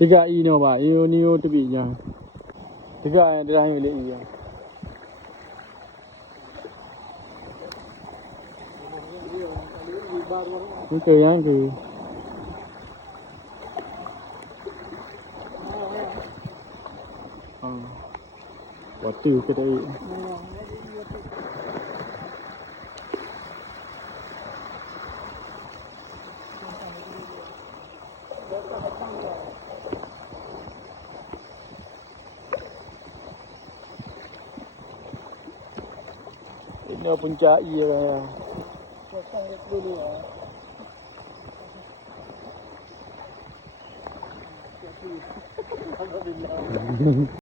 Tiga ino ba, io tebinya. Tiga yang dia milik dia. Itu yang tu. Waktu kedai. Ini puncak ia. Pasang dulu ya.